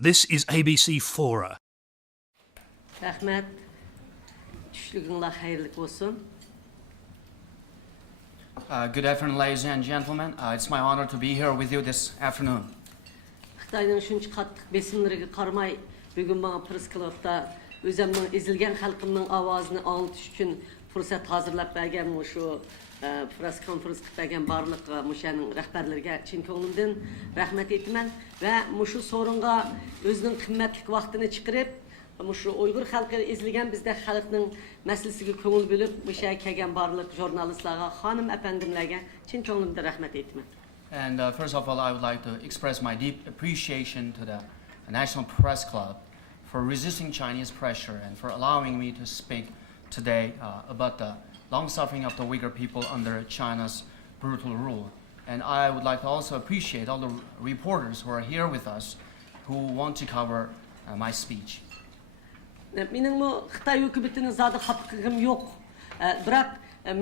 This is ABC Fora. Rahmet, düşlüğünler hayırlı olsun. Good afternoon, ladies and gentlemen. It's my honor to be here with you this afternoon. Xitayning shuncha qattiq besimlariga qaramay, bugun menga press klubda o'zimning ezilgan xalqimning ovozini anglatish uchun fursat hozirlab bergan shu press konferens qilib bergan barliq mushaning rahbarlariga chin ko'nglimdan rahmat aytaman va shu so'ringa o'zining qimmatli vaqtini chiqarib shu Uyg'ur xalqi ezilgan bizda xalqning masalasiga ko'ngil bo'lib musha kelgan barliq jurnalistlarga, xonim apandimlarga chin ko'nglimdan rahmat aytaman. And first of all, I would like to express my deep appreciation to the National Press Club for resisting Chinese pressure and for allowing me to speak today about the long suffering of the Uyghur people under China's brutal rule. And I would like to also appreciate all the reporters who are here with us who want to cover my speech. Mening bu Xitoy hukumatining zodi haqqim yo'q. Biroq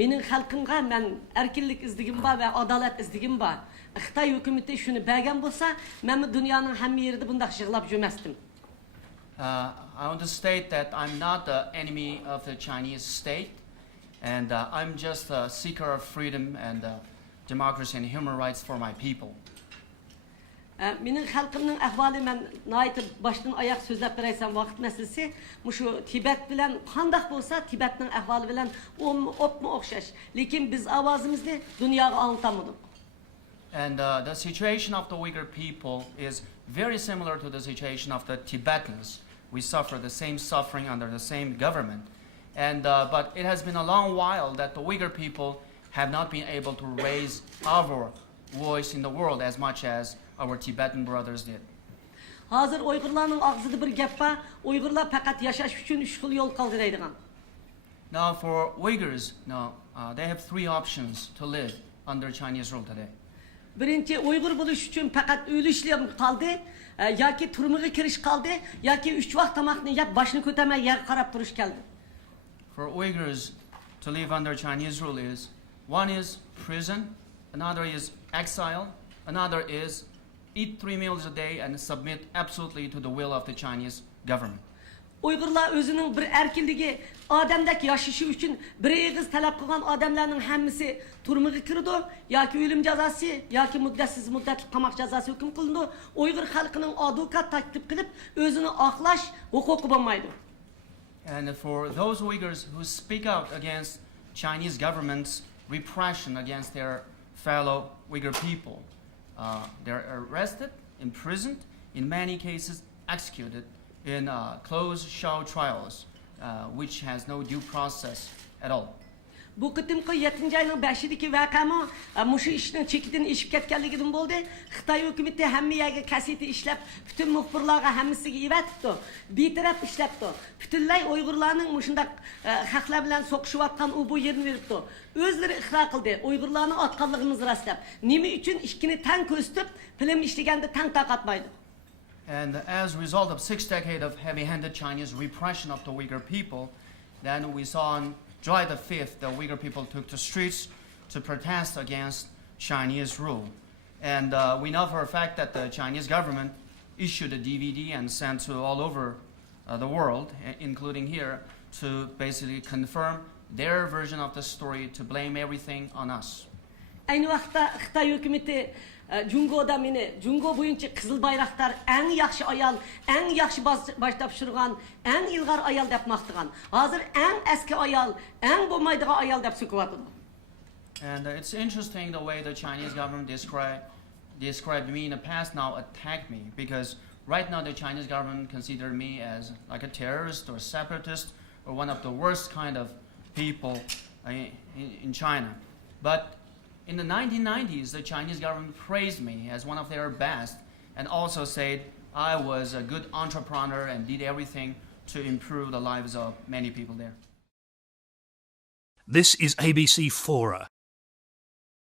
mening xalqimga men erkinlik izdigim bor va adolat izdigim bor. Xitoy hukumati shuni bergan bo'lsa, men dunyoning hamma yerida bunday yig'lab yurmasdim. I want to state that I'm not the enemy of the Chinese state, and I'm just a seeker of freedom and democracy and human rights for my people. Mening xalqimning ahvoli men nayt boshdan oyoq so'zlab beraysam vaqt masalasi, shu Tibet bilan qanday bo'lsa, Tibetning ahvoli bilan o'pma o'xshash. Lekin biz ovozimizni dunyoga anglatamodik. And the situation of the Uyghur people is very similar to the situation of the Tibetans. We suffer the same suffering under the same government. And, but it has been a long while that the Uyghur people have not been able to raise our voice in the world as much as our Tibetan brothers did. Hazır Uygurlarning og'zida bir gap bor, Uygurlar faqat yashash uchun 3 xil yo'l qoldi deydigan. Now for Uyghurs, they have 3 options to live under Chinese rule today. Birinchi Uyghur bo'lish uchun faqat o'lishlar qoldi, yoki turmuga kirish qoldi, yoki 3 vaqt tomoqni yeb boshini ko'tarmay yer qarab turish keldi. For Uyghurs to live under Chinese rule is, one is prison, another is exile, another is eat 3 meals a day and submit absolutely to the will of the Chinese government. Uygurlar o'zining bir erkinligi, odamdek yashashi uchun bir eg'iz talab qilgan odamlarning hammasi turmuga kirdi, yoki o'lim jazosi, yoki muddatsiz muddatli qamoq jazosi hukm qilindi. Uyg'ur xalqining advokat taklif qilib o'zini oqlash huquqi bo'lmaydi. And for those Uyghurs who speak out against Chinese government's repression against their fellow Uyghur people, they're arrested, imprisoned, in many cases executed in closed show trials, which has no due process at all. Bu qitimqi 7 ayning 5-dagi vaqami mushu ishning chekidan eshib ketganligidan bo'ldi. Xitoy hukumati hamma yerga kaseti ishlab, butun muxbirlarga hammasiga evatibdi. Betaraf ishlabdi. Butunlay Uyg'urlarning mushundaq xalqlar bilan so'qishayotgan u bu yerini beribdi. O'zlari iqror qildi. Uyg'urlarning otqanligimizni raslab. Nima uchun ishkini tang ko'rsatib, film ishlaganda tang taqatmaydi. And as a result of 6 decades of heavy-handed Chinese repression of the Uyghur people, then we saw on July the 5th, the Uyghur people took to streets to protest against Chinese rule. And we know for a fact that the Chinese government issued a DVD and sent to all over the world, including here, to basically confirm their version of the story, to blame everything on us. Aynı vaqtda Xitoy hukumati Jungoda meni Jungo bo'yicha qizil bayroqlar eng yaxshi ayol, eng yaxshi bosh topshirgan, eng ilg'or ayol deb maqtagan. Hozir eng eski ayol, eng bo'lmaydigan ayol deb so'kyapti. And it's interesting the way the Chinese government described me in the past now attacked me, because right now the Chinese government considered me as like a terrorist or separatist or one of the worst kind of people in China. But in the 1990s, the Chinese government praised me as one of their best and also said I was a good entrepreneur and did everything to improve the lives of many people there. This is ABC Fora.